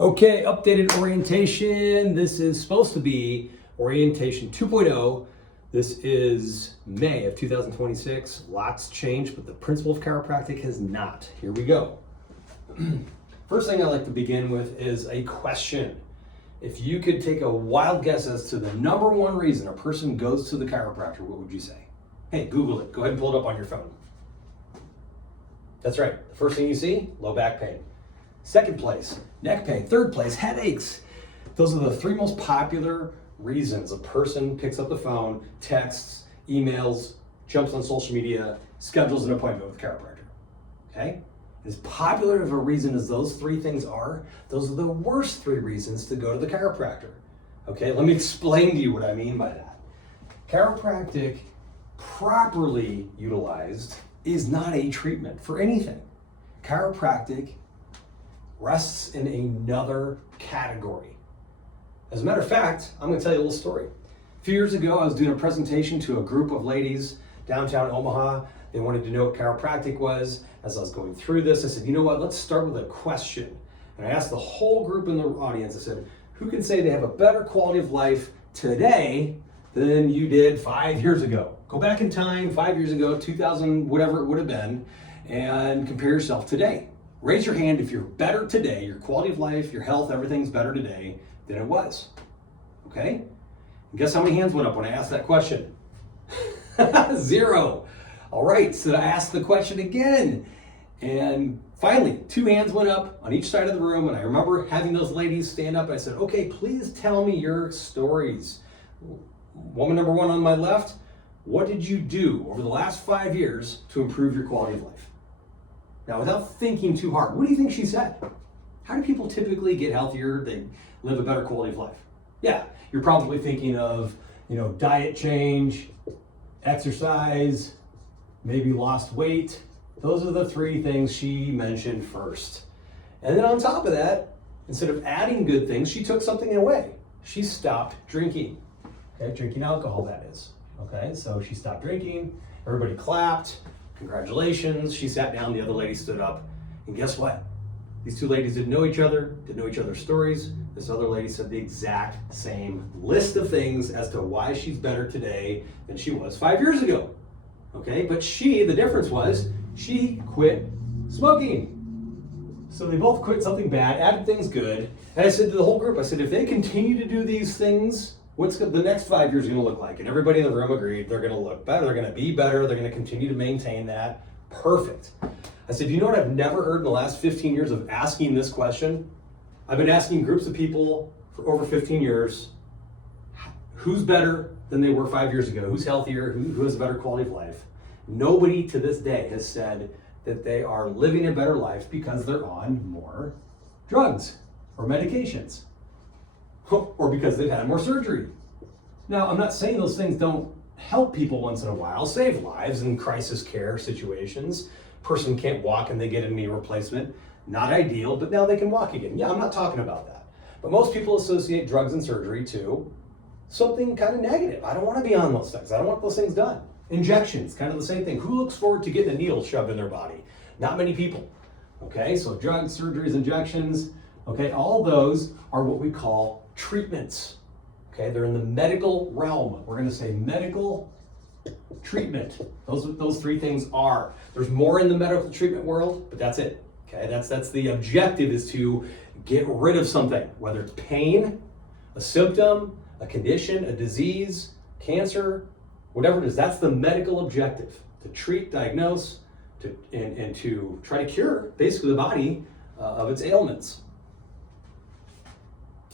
Okay, updated orientation. This is supposed to be orientation 2.0. This is May of 2026. Lots changed, but the principle of chiropractic has not. Here we go. First thing I like to begin with is a question. If you could take a wild guess as to the number one reason a person goes to the chiropractor, what would you say? Hey, Google it. Go ahead and pull it up on your phone. That's right. The first thing you see, low back pain. Second place, neck pain. Third place, headaches. Those are the three most popular reasons a person picks up the phone, texts, emails, jumps on social media, schedules an appointment with a chiropractor. Okay? As popular of a reason as those three things are, those are the worst three reasons to go to the chiropractor. Okay, let me explain to you what I mean by that. Chiropractic, properly utilized, is not a treatment for anything. Chiropractic rests in another category. As a matter of fact, I'm going to tell you a little story. A few years ago, I was doing a presentation to a group of ladies downtown Omaha. They wanted to know what chiropractic was. As I was going through this, I said, you know what, let's start with a question. And I asked the whole group in the audience, I said, who can say they have a better quality of life today than you did 5 years ago? Go back in time, 5 years ago, 2000, whatever it would have been, and compare yourself today. Raise your hand if you're better today, your quality of life, your health, everything's better today than it was. Okay? And guess how many hands went up when I asked that question? 0. All right, so I asked the question again. And finally, 2 hands went up on each side of the room. And I remember having those ladies stand up. And I said, okay, please tell me your stories. Woman number 1 on my left, what did you do over the last 5 years to improve your quality of life? Now, without thinking too hard, what do you think she said? How do people typically get healthier? They live a better quality of life. Yeah, you're probably thinking of, diet change, exercise, maybe lost weight. Those are the 3 things she mentioned first. And then on top of that, instead of adding good things, she took something away. She stopped drinking. Okay, drinking alcohol, that is. Okay, so she stopped drinking. Everybody clapped. Congratulations. She sat down, the other lady stood up. And guess what? These 2 ladies didn't know each other, didn't know each other's stories. This other lady said the exact same list of things as to why she's better today than she was 5 years ago. Okay, but the difference was, she quit smoking. So they both quit something bad, added things good. And I said to the whole group, I said, if they continue to do these things, what's the next 5 years going to look like? And everybody in the room agreed they're going to look better, they're going to be better, they're going to continue to maintain that. Perfect. I said, you know what I've never heard in the last 15 years of asking this question? I've been asking groups of people for over 15 years, who's better than they were 5 years ago? Who's healthier? Who has a better quality of life? Nobody to this day has said that they are living a better life because they're on more drugs or medications, or because they've had more surgery. Now, I'm not saying those things don't help people once in a while, save lives in crisis care situations. Person can't walk and they get a knee replacement. Not ideal, but now they can walk again. Yeah, I'm not talking about that. But most people associate drugs and surgery to something kind of negative. I don't want to be on those things. I don't want those things done. Injections, kind of the same thing. Who looks forward to getting a needle shoved in their body? Not many people. Okay, so drugs, surgeries, injections, okay, all those are what we call treatments. Okay, they're in the medical realm. We're going to say medical treatment. Those 3 things are. There's more in the medical treatment world, but that's it. Okay, that's the objective, is to get rid of something, whether it's pain, a symptom, a condition, a disease, cancer, whatever it is. That's the medical objective, to treat, diagnose, and to try to cure basically the body of its ailments.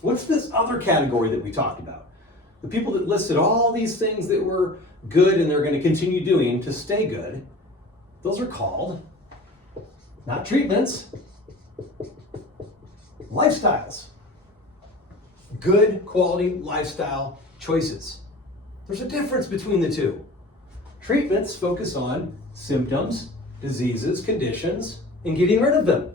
What's this other category that we talked about? The people that listed all these things that were good and they're going to continue doing to stay good, those are called, not treatments, lifestyles. Good quality lifestyle choices. There's a difference between the 2. Treatments focus on symptoms, diseases, conditions, and getting rid of them.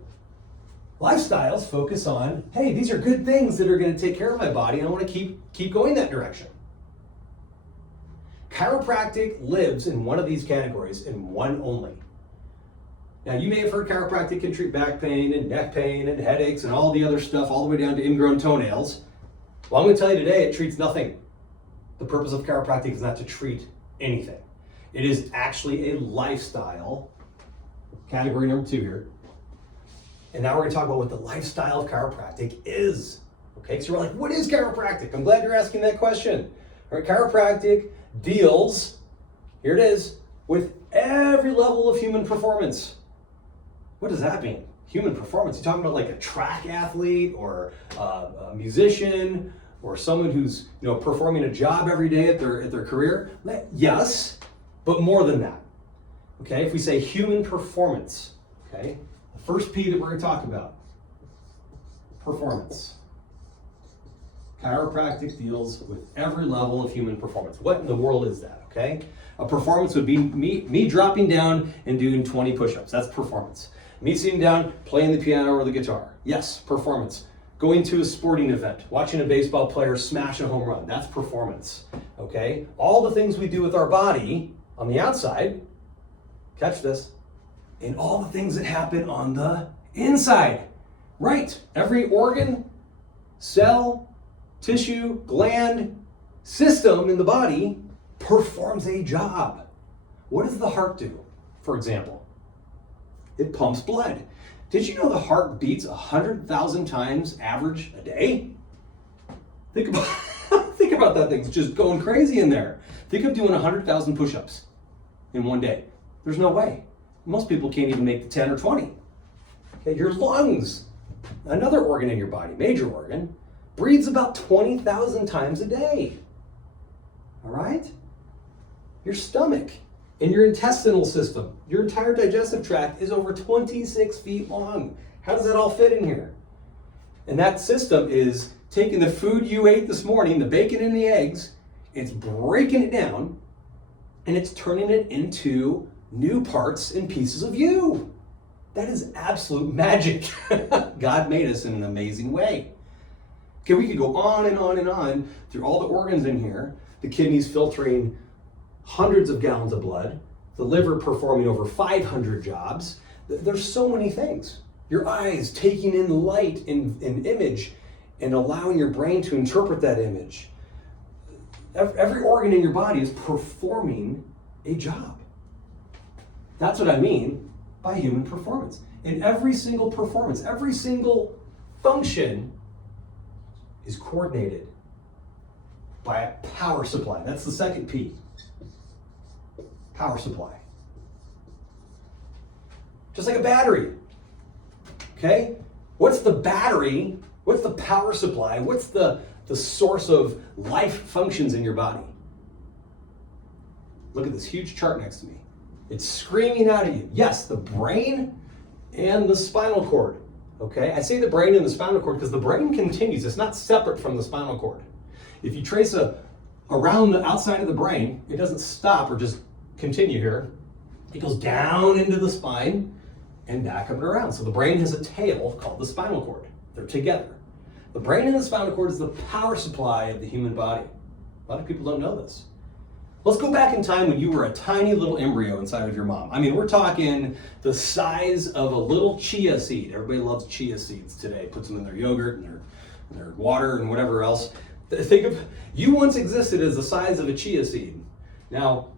Lifestyles focus on, hey, these are good things that are going to take care of my body, and I want to keep going that direction. Chiropractic lives in one of these categories, and one only. Now, you may have heard chiropractic can treat back pain and neck pain and headaches and all the other stuff, all the way down to ingrown toenails. Well, I'm going to tell you today, it treats nothing. The purpose of chiropractic is not to treat anything. It is actually a lifestyle, category number 2 here. And now we're going to talk about what the lifestyle of chiropractic is. Okay, so you're like, what is chiropractic? I'm glad you're asking that question. All right, chiropractic deals, here it is, with every level of human performance. What does that mean? Human performance? You talking about like a track athlete or a musician or someone who's performing a job every day at their career? Yes, but more than that. Okay, if we say human performance, okay, the first P that we're going to talk about, performance. Chiropractic deals with every level of human performance. What in the world is that, okay? A performance would be me dropping down and doing 20 push-ups. That's performance. Me sitting down, playing the piano or the guitar. Yes, performance. Going to a sporting event, watching a baseball player smash a home run. That's performance, okay? All the things we do with our body on the outside, catch this, and all the things that happen on the inside. Right, every organ, cell, tissue, gland, system in the body performs a job. What does the heart do, for example? It pumps blood. Did you know the heart beats 100,000 times average a day? Think about that thing. It's just going crazy in there. Think of doing 100,000 push-ups in one day. There's no way. Most people can't even make the 10 or 20. Okay, your lungs, another organ in your body, major organ, breathes about 20,000 times a day. All right? Your stomach and your intestinal system, your entire digestive tract is over 26 feet long. How does that all fit in here? And that system is taking the food you ate this morning, the bacon and the eggs, it's breaking it down, and it's turning it into new parts and pieces of you. That is absolute magic. God made us in an amazing way. Okay, we could go on and on and on through all the organs in here. The kidneys filtering hundreds of gallons of blood, the liver performing over 500 jobs. There's so many things. Your eyes taking in light and image and allowing your brain to interpret that image. Every organ in your body is performing a job. That's what I mean by human performance. And every single performance, every single function is coordinated by a power supply. That's the second P. Power supply. Just like a battery. Okay? What's the battery? What's the power supply? What's the source of life functions in your body? Look at this huge chart next to me. It's screaming out at you. Yes, the brain and the spinal cord. Okay? I say the brain and the spinal cord because the brain continues. It's not separate from the spinal cord. If you trace around the outside of the brain, it doesn't stop or just continue here. It goes down into the spine and back up and around. So the brain has a tail called the spinal cord. They're together. The brain and the spinal cord is the power supply of the human body. A lot of people don't know this. Let's go back in time when you were a tiny little embryo inside of your mom. I mean, we're talking the size of a little chia seed. Everybody loves chia seeds today. Puts them in their yogurt and their water and whatever else. Think of, you once existed as the size of a chia seed. Now,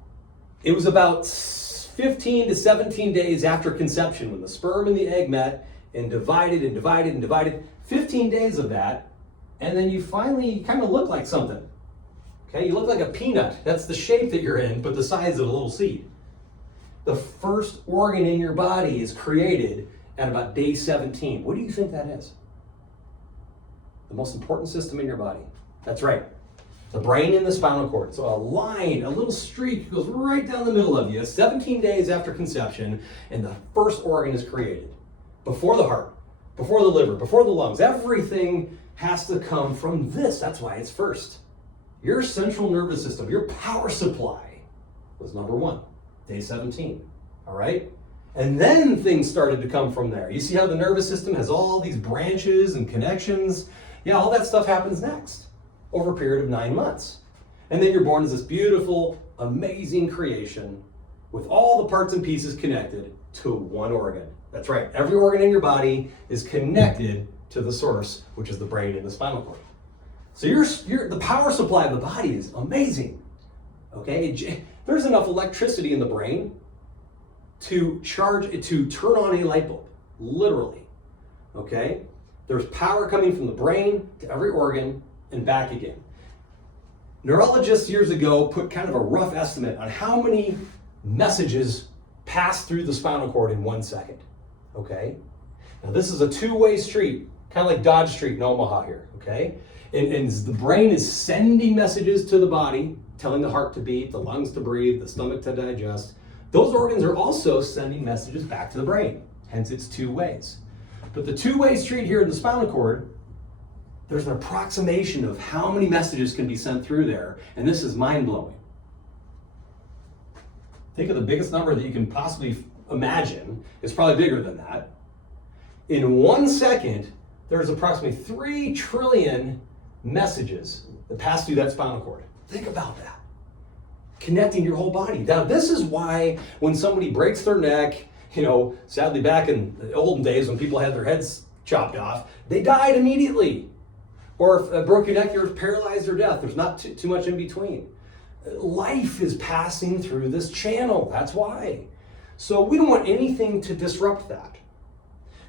it was about 15 to 17 days after conception when the sperm and the egg met and divided and divided and divided. 15 days of that, and then you finally kind of look like something. Okay, you look like a peanut. That's the shape that you're in, but the size of a little seed. The first organ in your body is created at about day 17. What do you think that is? The most important system in your body. That's right. The brain and the spinal cord. So a line, a little streak goes right down the middle of you. 17 days after conception, and the first organ is created. Before the heart, before the liver, before the lungs. Everything has to come from this. That's why it's first. Your central nervous system, your power supply was number 1, day 17. All right? And then things started to come from there. You see how the nervous system has all these branches and connections? Yeah, all that stuff happens next over a period of 9 months. And then you're born as this beautiful, amazing creation with all the parts and pieces connected to one organ. That's right. Every organ in your body is connected to the source, which is the brain and the spinal cord. So the power supply of the body is amazing. Okay, there's enough electricity in the brain to turn on a light bulb, literally. Okay, there's power coming from the brain to every organ and back again. Neurologists years ago put kind of a rough estimate on how many messages pass through the spinal cord in 1 second. Okay, now this is a two-way street, kind of like Dodge Street in Omaha here. Okay, and the brain is sending messages to the body, telling the heart to beat, the lungs to breathe, the stomach to digest. Those organs are also sending messages back to the brain, hence it's two ways. But the two-way street here in the spinal cord, there's an approximation of how many messages can be sent through there, and this is mind-blowing. Think of the biggest number that you can possibly imagine. It's probably bigger than that. In 1 second, there's approximately 3 trillion messages that pass through that spinal cord. Think about that. Connecting your whole body. Now, this is why when somebody breaks their neck, sadly back in the olden days when people had their heads chopped off, they died immediately. Or if broke your neck, you're paralyzed or death. There's not too much in between. Life is passing through this channel. That's why. So we don't want anything to disrupt that.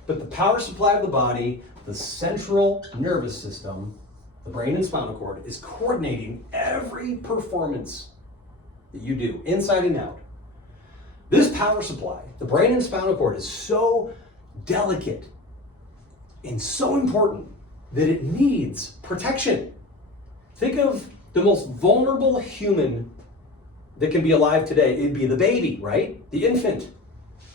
But the power supply of the body, the central nervous system, the brain and spinal cord, is coordinating every performance that you do, inside and out. This power supply, the brain and spinal cord, is so delicate and so important that it needs protection. Think of the most vulnerable human that can be alive today. It'd be the baby, right? The infant.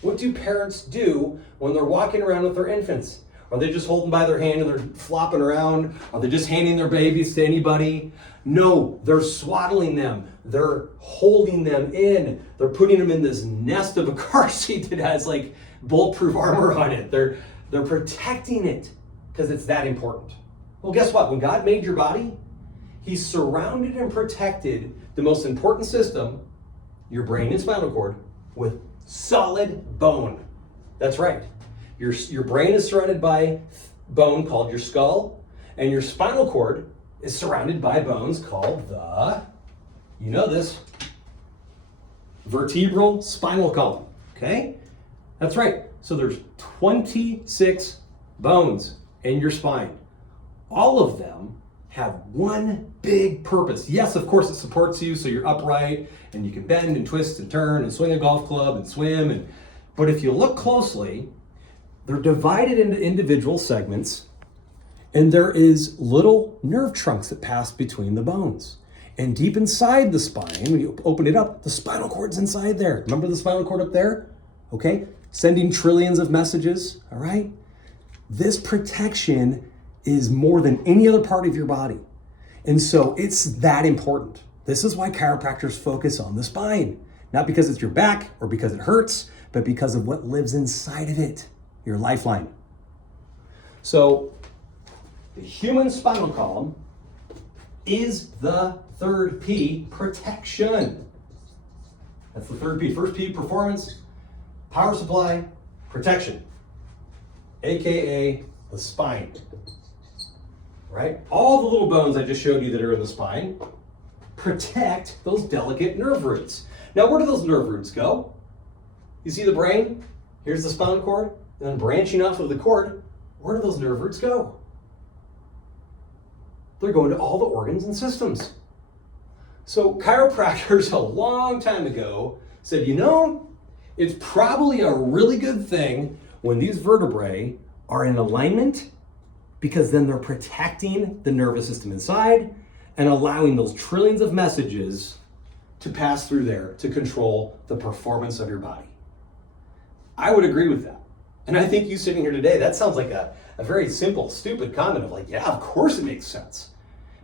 What do parents do when they're walking around with their infants? Are they just holding by their hand and they're flopping around? Are they just handing their babies to anybody? No, they're swaddling them. They're holding them in. They're putting them in this nest of a car seat that has like bulletproof armor on it. They're protecting it because it's that important. Well, guess what? When God made your body, He surrounded and protected the most important system, your brain and spinal cord, with solid bone. That's right. Your brain is surrounded by bone called your skull, and your spinal cord is surrounded by bones called vertebral spinal column. Okay? That's right. So there's 26 bones in your spine. All of them have one big purpose. Yes, of course, it supports you so you're upright and you can bend and twist and turn and swing a golf club and swim. But if you look closely, they're divided into individual segments, and there is little nerve trunks that pass between the bones. And deep inside the spine, when you open it up, the spinal cord's inside there. Remember the spinal cord up there? Okay, sending trillions of messages, all right? This protection is more than any other part of your body. And so it's that important. This is why chiropractors focus on the spine. Not because it's your back or because it hurts, but because of what lives inside of it, your lifeline. So the human spinal column is the third P, protection. That's the third P. First P, performance, power supply, protection, AKA the spine. Right? All the little bones I just showed you that are in the spine protect those delicate nerve roots. Now, where do those nerve roots go? You see the brain? Here's the spinal cord, and then branching off of the cord, where do those nerve roots go? They're going to all the organs and systems. So chiropractors a long time ago said, it's probably a really good thing when these vertebrae are in alignment, because then they're protecting the nervous system inside and allowing those trillions of messages to pass through there to control the performance of your body. I would agree with that. And I think you sitting here today, that sounds like a very simple, stupid comment of yeah, of course it makes sense.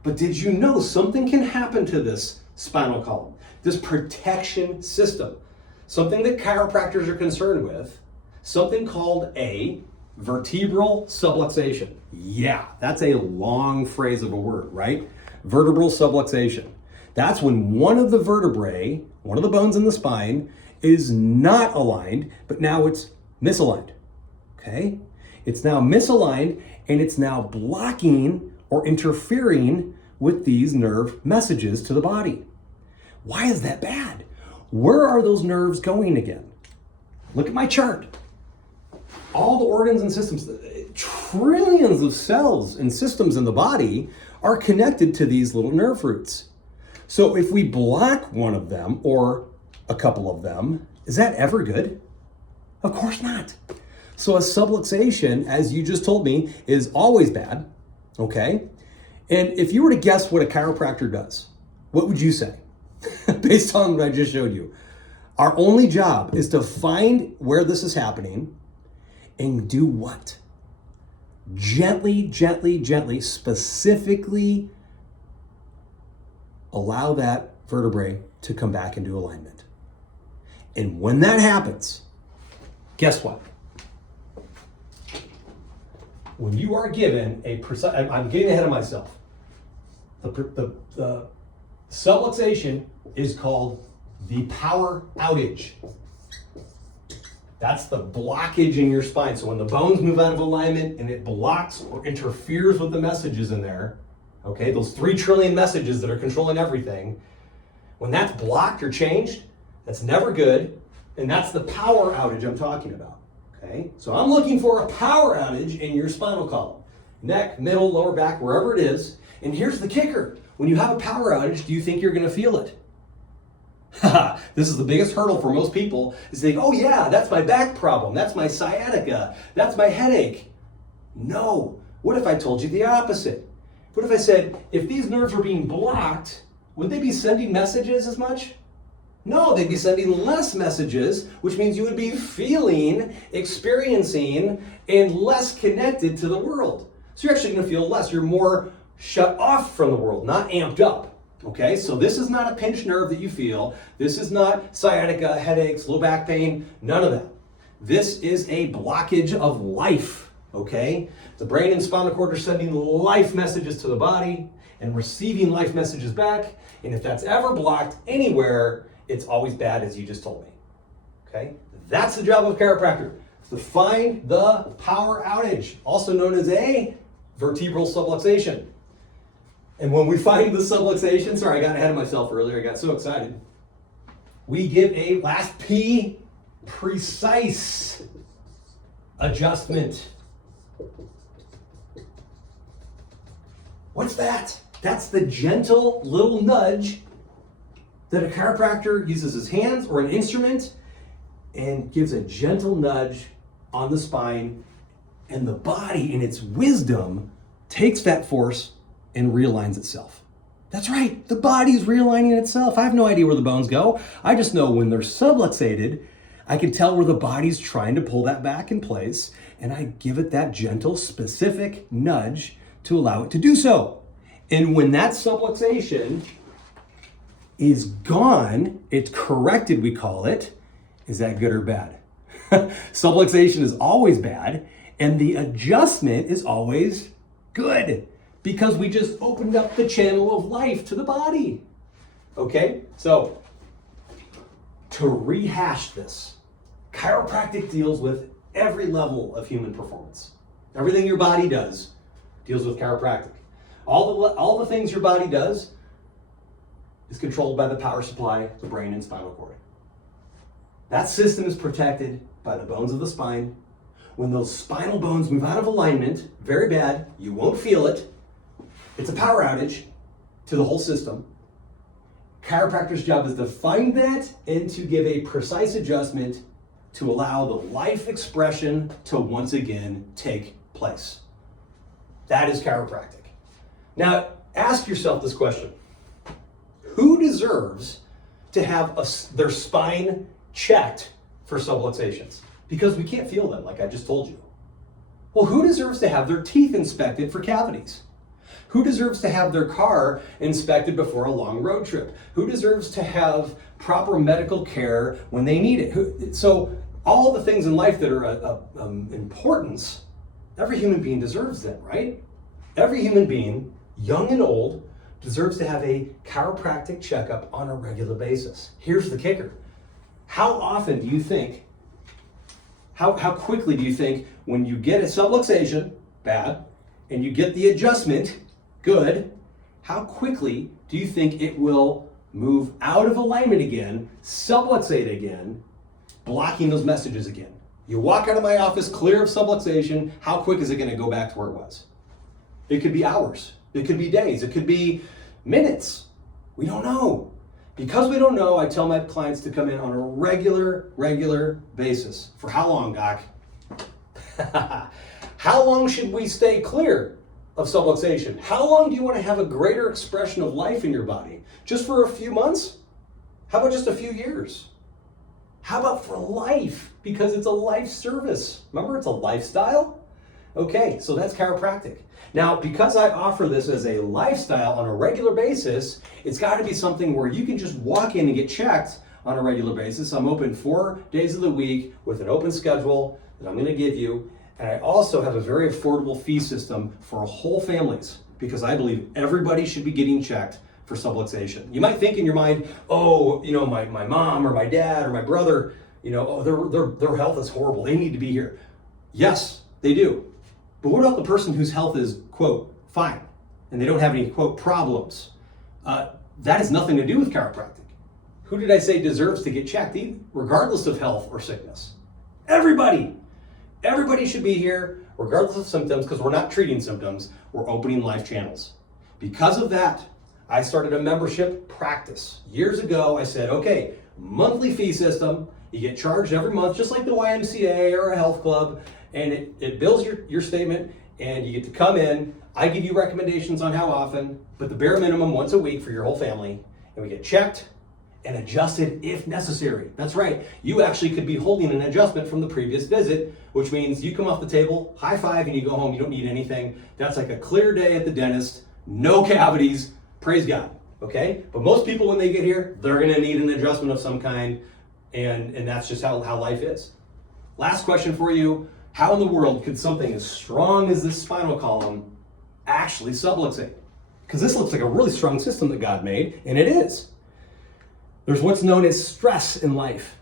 But did you know something can happen to this spinal column, this protection system? Something that chiropractors are concerned with, something called a vertebral subluxation. Yeah, that's a long phrase of a word, right? Vertebral subluxation. That's when one of the vertebrae, one of the bones in the spine, is not aligned, but now it's misaligned. Okay? It's now misaligned and it's now blocking or interfering with these nerve messages to the body. Why is that bad? Where are those nerves going again? Look at my chart. All the organs and systems, trillions of cells and systems in the body are connected to these little nerve roots. So if we block one of them or a couple of them, is that ever good? Of course not. So a subluxation, as you just told me, is always bad, okay? And if you were to guess what a chiropractor does, what would you say? Based on what I just showed you. Our only job is to find where this is happening and do what? Gently, gently, gently, specifically allow that vertebrae to come back into alignment. And when that happens, guess what? When you are given a precise, I'm getting ahead of myself. The subluxation is called the power outage. That's the blockage in your spine. So when the bones move out of alignment and it blocks or interferes with the messages in there, okay, those 3 trillion messages that are controlling everything, when that's blocked or changed, that's never good. And that's the power outage I'm talking about. Okay, so I'm looking for a power outage in your spinal column, neck, middle, lower back, wherever it is. And here's the kicker. When you have a power outage, do you think you're going to feel it? This is the biggest hurdle for most people, is they think, oh yeah, that's my back problem. That's my sciatica. That's my headache. No. What if I told you the opposite? What if I said, if these nerves were being blocked, would they be sending messages as much? No, they'd be sending less messages, which means you would be feeling, experiencing, and less connected to the world. So you're actually going to feel less. You're more shut off from the world, not amped up. Okay, so this is not a pinched nerve that you feel. This is not sciatica, headaches, low back pain, none of that. This is a blockage of life, okay? The brain and spinal cord are sending life messages to the body and receiving life messages back. And if that's ever blocked anywhere, it's always bad, as you just told me, okay? That's the job of a chiropractor, to find the power outage, also known as a vertebral subluxation. And when we find the subluxation, sorry, I got ahead of myself earlier, I got so excited. We give a last P, precise adjustment. What's that? That's the gentle little nudge that a chiropractor uses his hands or an instrument and gives a gentle nudge on the spine, and the body in its wisdom takes that force and realigns itself. That's right, the body's realigning itself. I have no idea where the bones go. I just know when they're subluxated, I can tell where the body's trying to pull that back in place, and I give it that gentle, specific nudge to allow it to do so. And when that subluxation is gone, it's corrected, we call it. Is that good or bad? Subluxation is always bad, and the adjustment is always good, because we just opened up the channel of life to the body. Okay, so to rehash this, chiropractic deals with every level of human performance. Everything your body does deals with chiropractic. All the things your body does is controlled by the power supply, the brain and spinal cord. That system is protected by the bones of the spine. When those spinal bones move out of alignment, very bad, you won't feel it. It's a power outage to the whole system. Chiropractor's job is to find that and to give a precise adjustment to allow the life expression to once again take place. That is chiropractic. Now, ask yourself this question. Who deserves to have their spine checked for subluxations? Because we can't feel them, like I just told you. Well, who deserves to have their teeth inspected for cavities? Who deserves to have their car inspected before a long road trip? Who deserves to have proper medical care when they need it? So all the things in life that are of importance, every human being deserves them, right? Every human being, young and old, deserves to have a chiropractic checkup on a regular basis. Here's the kicker. How often do you think, how quickly do you think when you get a subluxation, bad, and you get the adjustment, good, how quickly do you think it will move out of alignment again, subluxate again, blocking those messages again? You walk out of my office clear of subluxation, how quick is it going to go back to where it was? It could be hours, it could be days, it could be minutes. We don't know. Because we don't know, I tell my clients to come in on a regular basis. For how long, Doc? How long should we stay clear of subluxation? How long do you want to have a greater expression of life in your body? Just for a few months? How about just a few years? How about for life? Because it's a life service. Remember, it's a lifestyle? Okay, so that's chiropractic. Now, because I offer this as a lifestyle on a regular basis, it's got to be something where you can just walk in and get checked on a regular basis. I'm open 4 days of the week with an open schedule that I'm going to give you. And I also have a very affordable fee system for whole families because I believe everybody should be getting checked for subluxation. You might think in your mind, oh, my mom or my dad or my brother, their health is horrible. They need to be here. Yes, they do. But what about the person whose health is, quote, fine, and they don't have any, quote, problems? That has nothing to do with chiropractic. Who did I say deserves to get checked, regardless of health or sickness? Everybody. Everybody should be here, regardless of symptoms, because we're not treating symptoms, we're opening life channels. Because of that, I started a membership practice. Years ago, I said, okay, monthly fee system, you get charged every month, just like the YMCA or a health club, and it bills your statement, and you get to come in. I give you recommendations on how often, but the bare minimum once a week for your whole family, and we get checked and adjusted if necessary. That's right, you actually could be holding an adjustment from the previous visit, which means you come off the table, high five, and you go home, you don't need anything. That's like a clear day at the dentist, no cavities, praise God, okay? But most people when they get here, they're gonna need an adjustment of some kind, and that's just how life is. Last question for you. How in the world could something as strong as this spinal column actually subluxate? Because this looks like a really strong system that God made, and it is. There's what's known as stress in life.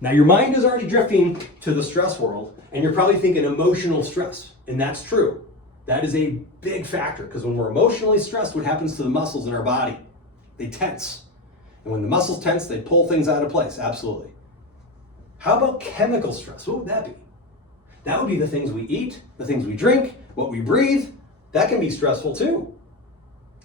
Now your mind is already drifting to the stress world, and you're probably thinking emotional stress, and that's true. That is a big factor, because when we're emotionally stressed, what happens to the muscles in our body? They tense. And when the muscles tense, they pull things out of place, absolutely. How about chemical stress? What would that be? That would be the things we eat, the things we drink, what we breathe. That can be stressful too.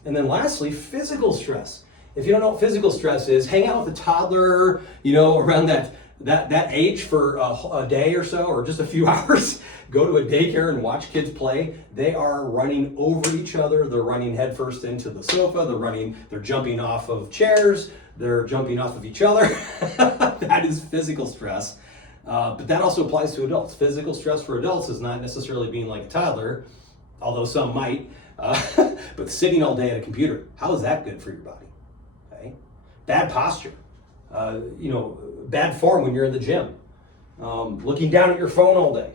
And then lastly, physical stress. If you don't know what physical stress is, hang out with a toddler, around that age for a day or so, or just a few hours. Go to a daycare and watch kids play. They are running over each other. They're running headfirst into the sofa. They're jumping off of chairs. They're jumping off of each other. That is physical stress. But that also applies to adults. Physical stress for adults is not necessarily being like a toddler, although some might. But sitting all day at a computer, how is that good for your body? Okay? Bad posture. Bad form when you're in the gym. Looking down at your phone all day.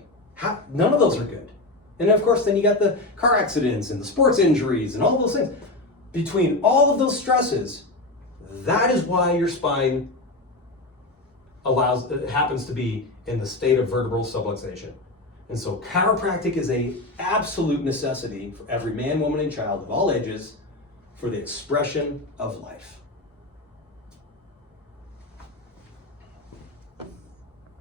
None of those are good. And of course, then you got the car accidents and the sports injuries and all those things. Between all of those stresses, that is why your spine happens to be in the state of vertebral subluxation. And so chiropractic is a absolute necessity for every man, woman, and child of all ages for the expression of life.